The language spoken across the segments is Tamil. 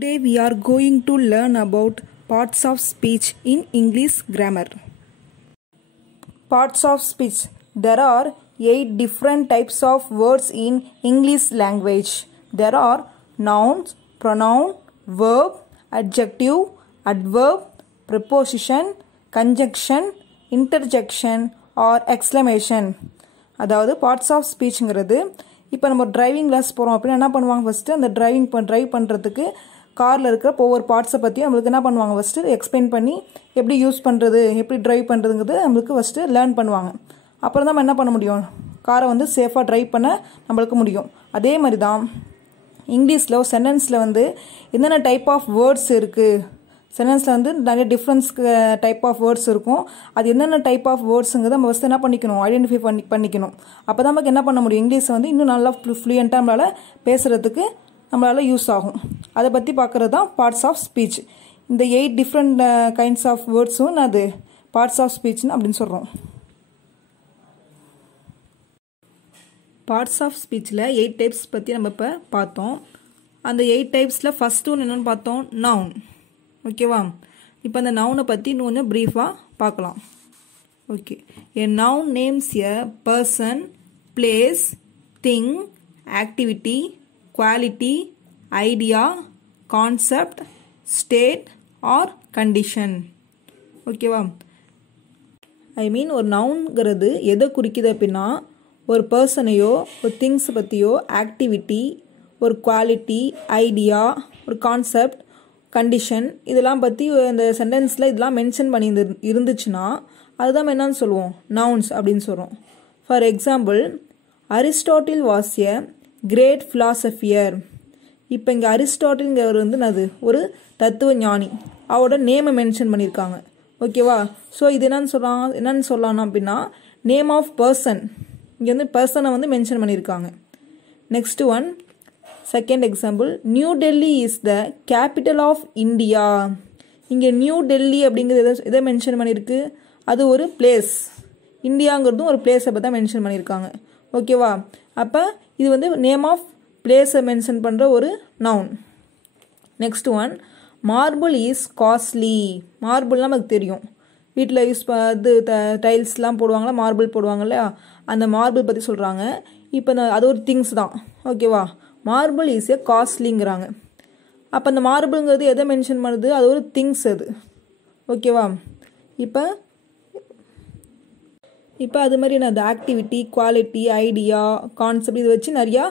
Today we are going to learn about parts of speech in English grammar. Parts of speech. There are 8 different types of words in English language. There are nouns, pronoun, verb, adjective, adverb, preposition, conjunction, interjection or exclamation. அதாவது பார்ட்ஸ் ஆஃப் ஸ்பீச்ங்கிறது இப்போ நம்ம டிரைவிங் கிளாஸ் போகிறோம் அப்படின்னா என்ன பண்ணுவாங்க ஃபஸ்ட்டு அந்த டிரைவ் பண்ணுறதுக்கு காரில் இருக்கிற ஒவ்வொரு பார்ட்ஸை பற்றியும் நம்மளுக்கு என்ன பண்ணுவாங்க ஃபஸ்ட்டு எக்ஸ்பிளைன் பண்ணி எப்படி யூஸ் பண்ணுறது எப்படி டிரைவ் பண்ணுறதுங்கிறது நம்மளுக்கு ஃபஸ்ட்டு லேர்ன் பண்ணுவாங்க. அப்புறம் தான் நம்ம என்ன பண்ண முடியும், காரை வந்து சேஃபாக டிரைவ் பண்ண நம்மளுக்கு முடியும். அதே மாதிரி தான் இங்கிலீஷில் சென்டென்ஸில் வந்து என்னென்ன டைப் ஆஃப் வேர்ட்ஸ் இருக்குது, சென்டென்ஸில் வந்து நிறைய டிஃப்ரென்ஸ் டைப் ஆஃப் வேர்ட்ஸ் இருக்கும். அது என்னென்ன டைப் ஆஃப் வேர்ட்ஸுங்கிறத நம்ம ஃபஸ்ட்டு என்ன பண்ணிக்கணும், ஐடென்டிஃபை பண்ணிக்கணும். அப்போ தான் நமக்கு என்ன பண்ண முடியும், இங்கிலீஷை வந்து இன்னும் நல்லா ஃப்ளூயண்ட்டாக நம்மளால் பேசுகிறதுக்கு நம்மளால் யூஸ் ஆகும். அதை பற்றி பார்க்குறது தான் பார்ட்ஸ் ஆஃப் ஸ்பீச். இந்த 8 டிஃப்ரெண்ட் கைண்ட்ஸ் ஆஃப் வேர்ட்ஸும் அது பார்ட்ஸ் ஆஃப் ஸ்பீச்னு அப்படின்னு சொல்கிறோம். பார்ட்ஸ் ஆஃப் ஸ்பீச்சில் 8 டைப்ஸ் பற்றி நம்ம இப்போ பார்த்தோம். அந்த 8 டைப்ஸில் ஃபஸ்ட்டு ஒன்று என்னென்னு பார்த்தோம், நவுன். ஓகேவா? இப்போ அந்த நவுனை பற்றி இன்னும் கொஞ்சம் ப்ரீஃபாக பார்க்கலாம். Okay, a noun names a person, place, thing, activity, quality, idea, concept, state or condition. ஓகேவா? ஐ மீன் ஒரு நவுன்கிறது எதை குறிக்குது அப்படின்னா ஒரு பர்சனையோ ஒரு திங்ஸ் பற்றியோ ஆக்டிவிட்டி, ஒரு குவாலிட்டி, ஐடியா, ஒரு கான்செப்ட், கண்டிஷன் இதெல்லாம் பற்றி இந்த சென்டென்ஸில் இதெல்லாம் மென்ஷன் பண்ணி இருந்துச்சுன்னா அதுதான் என்னன்னு சொல்லுவோம், நவுன்ஸ் அப்படின்னு சொல்கிறோம். For example, Aristotle was a great philosopher. இப்போ இங்கே அரிஸ்டாட்டில்ங்கிறவர் வந்து அது ஒரு தத்துவ ஞானி, அவரோட நேமை மென்ஷன் பண்ணியிருக்காங்க. ஓகேவா? ஸோ இது என்னன்னு சொல்லலாம் அப்படின்னா நேம் ஆஃப் பர்சன். இங்கே வந்து பர்சனை வந்து மென்ஷன் பண்ணியிருக்காங்க. Next one, second example, New Delhi is the capital of India. இங்கே நியூ டெல்லி அப்படிங்கிறது எதை மென்ஷன் பண்ணியிருக்கு, அது ஒரு பிளேஸ். இந்தியாங்கிறதும் ஒரு பிளேஸை பற்றி தான் மென்ஷன் பண்ணியிருக்காங்க. ஓகேவா? அப்போ இது வந்து நேம் ஆஃப் பிளேஸை மென்ஷன் பண்ணுற ஒரு noun. Next one, marble is costly. மார்பிள்லாம் நமக்கு தெரியும், வீட்டில் யூஸ் இது டைல்ஸ்லாம் போடுவாங்களா, மார்பிள் போடுவாங்க இல்லையா, அந்த மார்பிள் பற்றி சொல்கிறாங்க. இப்போ அது ஒரு திங்ஸ் தான். ஓகேவா? Marble is a காஸ்ட்லிங்கிறாங்க. அப்போ அந்த மார்பிள்ங்கிறது எதை மென்ஷன் பண்ணுது, அது ஒரு திங்ஸ் அது. ஓகேவா? இப்போ அது மாதிரி அந்த ஆக்டிவிட்டி, குவாலிட்டி, ஐடியா, கான்செப்ட் இதை வச்சு நிறையா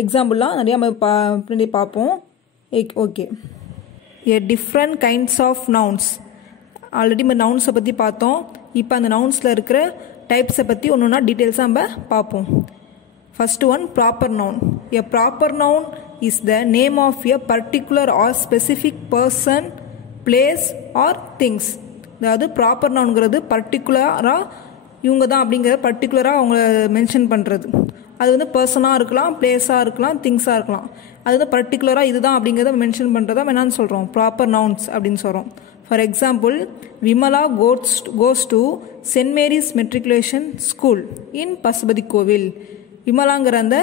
எக்ஸாம்பிள்லாம் நிறையா நம்ம பார்ப்போம். Okay, a different kinds of nouns. Already நம்ம நவுன்ஸை பற்றி பார்த்தோம். இப்போ அந்த நவுன்ஸில் இருக்கிற டைப்ஸை பற்றி ஒன்று ஒன்றா டீட்டெயில்ஸாக நம்ம பார்ப்போம். First one, proper noun. A proper noun is the name of a particular or specific person, place or things. அதாவது ப்ராப்பர் நவுன்ங்கிறது பர்டிகுலராக இவங்க தான் அப்படிங்கிற பர்டிகுலராக அவங்கள மென்ஷன் பண்ணுறது. அது வந்து பர்சனாக இருக்கலாம், பிளேஸாக இருக்கலாம், திங்ஸாக இருக்கலாம். அது வந்து பர்டிகுலராக இதுதான் அப்படிங்கிறத மென்ஷன் பண்ணுறதா என்னன்னு சொல்கிறோம், ப்ராப்பர் நவுன்ஸ் அப்படின்னு சொல்கிறோம். For example, Vimala goes to Saint Mary's matriculation school in Pasupathi Kovil. விமலாங்கிற அந்த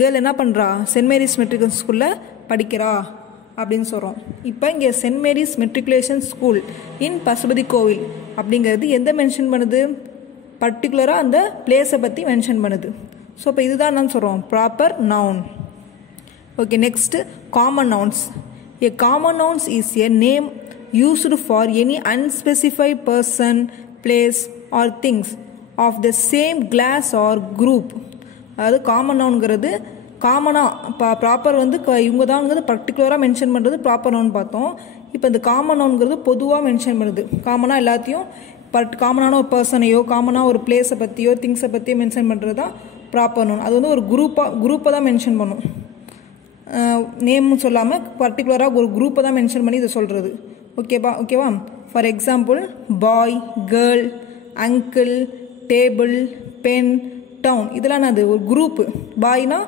கேர்ள் என்ன பண்ணுறா, சென்ட் மேரிஸ் மெட்ரிகுலேஷன் ஸ்கூலில் படிக்கிறா அப்படின்னு சொல்கிறோம். இப்போ இங்கே Saint Mary's matriculation school in Pasupathi Kovil அப்படிங்கிறது எந்த மென்ஷன் பண்ணுது, பர்டிகுலராக அந்த பிளேஸை பற்றி மென்ஷன் பண்ணுது. ஸோ இப்போ இதுதான் என்னன்னு சொல்கிறோம், proper noun. Okay, next common nouns. A common nouns is a name used for any unspecified person, place or things of the same class or group. அதாவது காமன் நவுன்ங்கிறது காமனாக ப்ராப்பர் வந்து இவங்க தான்ங்கிறது பர்டிகுலராக மென்ஷன் பண்ணுறது ப்ராப்பர் நவுன் பார்த்தோம். இப்போ இந்த காமன் நவுன்ங்கிறது பொதுவாக மென்ஷன் பண்ணுது, காமனாக எல்லாத்தையும் காமனான ஒரு பர்சனையோ காமனாக ஒரு பிளேஸை பற்றியோ திங்ஸை பற்றியோ மென்ஷன் பண்ணுறது தான் ப்ராப்பர் நவுன். அது வந்து ஒரு குரூப்பை தான் மென்ஷன் பண்ணும், நேம்னு சொல்லாமல் பர்டிகுலராக ஒரு குரூப்பை தான் மென்ஷன் பண்ணி இதை சொல்கிறது. ஓகேவா? For example, boy, girl, uncle, table, pen, town இதெல்லாம் அது ஒரு குரூப்பு. பாய்னா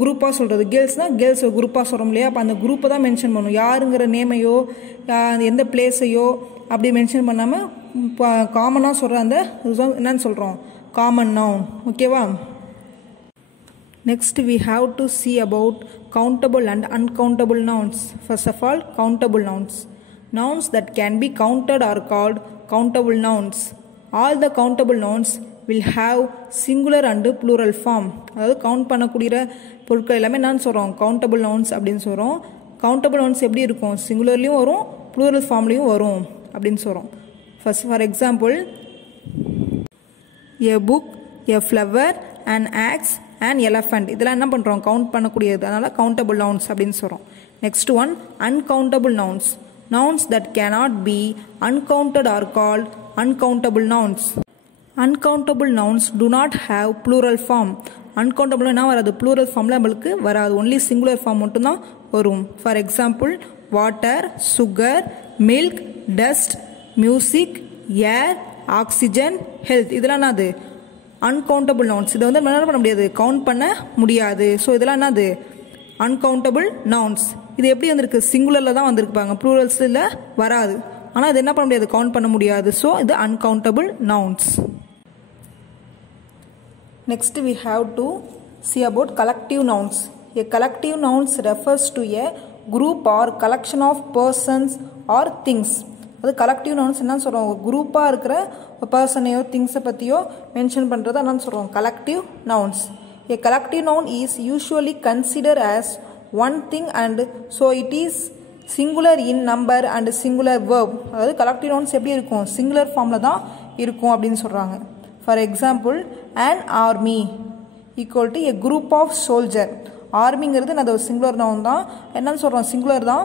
குரூப்பாக சொல்கிறது, கேர்ள்ஸ்னால் கேர்ள்ஸ் குரூப்பாக சொல்கிறோம் இல்லையா. அப்போ அந்த குரூப்பை தான் மென்ஷன் பண்ணணும், யாருங்கிற நேமையோ எந்த பிளேஸையோ அப்படி மென்ஷன் பண்ணாமல் காமனாக சொல்கிற அந்த என்னன்னு சொல்கிறோம், காமன் நவுன். ஓகேவா? Next we have to see about countable and uncountable nouns. First of all, countable nouns. Nouns that can be counted are called countable nouns. All the countable nouns will have singular and plural form. அதாவது கவுண்ட் பண்ணக்கூடிய பொருட்கள் எல்லாமே நான் சொல்கிறோம் countable nouns அப்படின்னு சொல்கிறோம். countable nouns எப்படி இருக்கும், சிங்குலர்லேயும் வரும் ப்ளூரல் ஃபார்ம்லேயும் வரும் அப்படின்னு சொல்கிறோம். First for example, a book, a flower, an axe, an elephant. இதெல்லாம் என்ன பண்ணுறோம், கவுண்ட் பண்ணக்கூடியது, அதனால் countable nouns அப்படின்னு சொல்கிறோம். Next one, uncountable nouns. Nouns that cannot be uncounted are called uncountable nouns. Uncountable nouns do not have plural form. Uncountable என்ன வராது, plural formல நம்மளுக்கு வராது, only singular form மட்டும்தான் வரும். For example, water, sugar, milk, dust, music, air, oxygen, health. இதெல்லாம் என்னது, uncountable nouns. இதை வந்து என்ன பண்ண முடியாது, கவுண்ட் பண்ண முடியாது. ஸோ இதெல்லாம் என்னது, uncountable nouns. இது எப்படி வந்திருக்கு, சிங்குலரில் தான் வந்திருப்பாங்க, ப்ளூரல்ஸில் வராது. ஆனால் இது என்ன பண்ண முடியாது, கவுண்ட் பண்ண முடியாது. ஸோ இது uncountable nouns. Next we have to see about collective nouns. A collective nouns refers to a group or collection of persons or things. அது collective nouns என்ன சொல்கிறோம், ஒரு குரூப்பாக இருக்கிற பர்சனையோ திங்ஸை பற்றியோ மென்ஷன் பண்ணுறது என்னன்னு சொல்கிறோம், collective nouns. A collective noun is usually considered as one thing and so it is singular in number and singular verb. அதாவது collective nouns எப்படி இருக்கும், சிங்குலர் ஃபார்மில் தான் இருக்கும் அப்படின்னு சொல்கிறாங்க. For example, an army equal to a group of soldier. ஆர்மிங்கிறது அது ஒரு சிங்குலர் நவுன் தான், என்னன்னு சொல்கிறோம், சிங்குலர் தான்.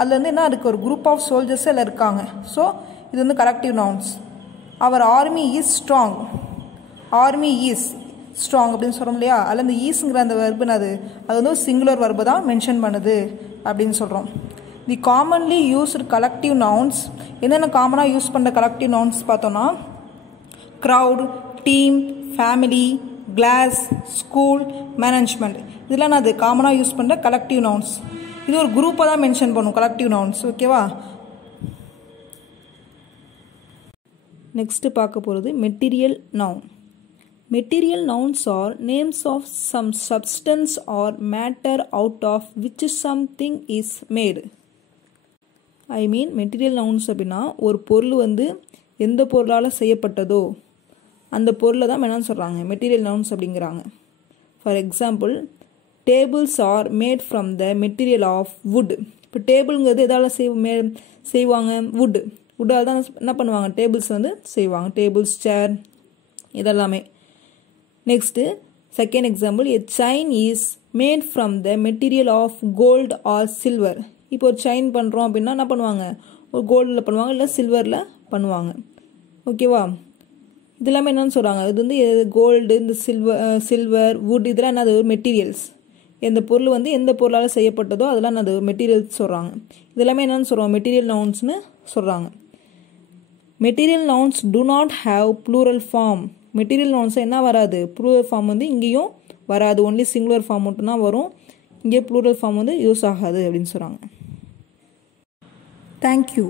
அதுலேருந்து என்ன இருக்குது, ஒரு குரூப் ஆஃப் சோல்ஜர்ஸ் எல்லாம் இருக்காங்க. ஸோ இது வந்து collective nouns. Our army is strong, army is strong அப்படின்னு சொல்கிறோம் இல்லையா, அதில் இந்த ஈஸுங்கிற அந்த வெர்புன்னு அது வந்து சிங்குலர் வெர்பு தான் மென்ஷன் பண்ணுது அப்படின்னு சொல்கிறோம். The commonly used collective nouns, என்னென்ன காமனாக யூஸ் பண்ணுற கலெக்டிவ் நவுன்ஸ் பார்த்தோன்னா, crowd, team, family, class, school, management. இதெல்லாம் நான் அது காமனாக யூஸ் பண்ணுற கலெக்டிவ் நவுன்ஸ். இது ஒரு குரூப்பாக தான் மென்ஷன் பண்ணும் கலெக்டிவ் நவுன்ஸ். ஓகேவா. நெக்ஸ்ட்டு பார்க்க போகிறது material noun. Material nouns are names of some substance or matter out of which something is made. I mean material nouns அப்படின்னா ஒரு பொருள் வந்து எந்த பொருளால் செய்யப்பட்டதோ அந்த பொருளை தான் என்னன்னு சொல்கிறாங்க, மெட்டீரியல் நவுன்ஸ் அப்படிங்கிறாங்க. For example, tables are made from the material of wood. இப்போ டேபிள்ங்கிறது எதால் செய்வாங்க, வுட்டால் தான் என்ன பண்ணுவாங்க, டேபிள்ஸ் வந்து செய்வாங்க, டேபிள்ஸ், சேர் இதெல்லாமே. Next second example, a chain is made from the material of gold or silver. இப்போ ஒரு செயின் பண்ணுறோம் அப்படின்னா என்ன பண்ணுவாங்க, ஒரு கோல்டில் பண்ணுவாங்க இல்லை சில்வரில் பண்ணுவாங்க. ஓகேவா. இது எல்லாமே என்னன்னு சொல்கிறாங்க, இது வந்து கோல்டு, இந்த சில்வர், வுட் இதெல்லாம் என்னது மெட்டீரியல்ஸ். எந்த பொருள் வந்து எந்த பொருளால் செய்யப்பட்டதோ அதெல்லாம் என்னது மெட்டீரியல்ஸ் சொல்கிறாங்க. இதெல்லாமே என்னன்னு சொல்கிறோம், மெட்டீரியல் நவுன்ஸ்னு சொல்கிறாங்க. Material nouns do not have plural form. Material nouns என்ன வராது, ப்ளூரல் ஃபார்ம் வந்து இங்கேயும் வராது, ஒன்லி சிங்குலர் ஃபார்ம் மட்டும்தான் வரும், இங்கே ப்ளூரல் ஃபார்ம் வந்து யூஸ் ஆகாது அப்படின்னு சொல்கிறாங்க. தேங்க்யூ.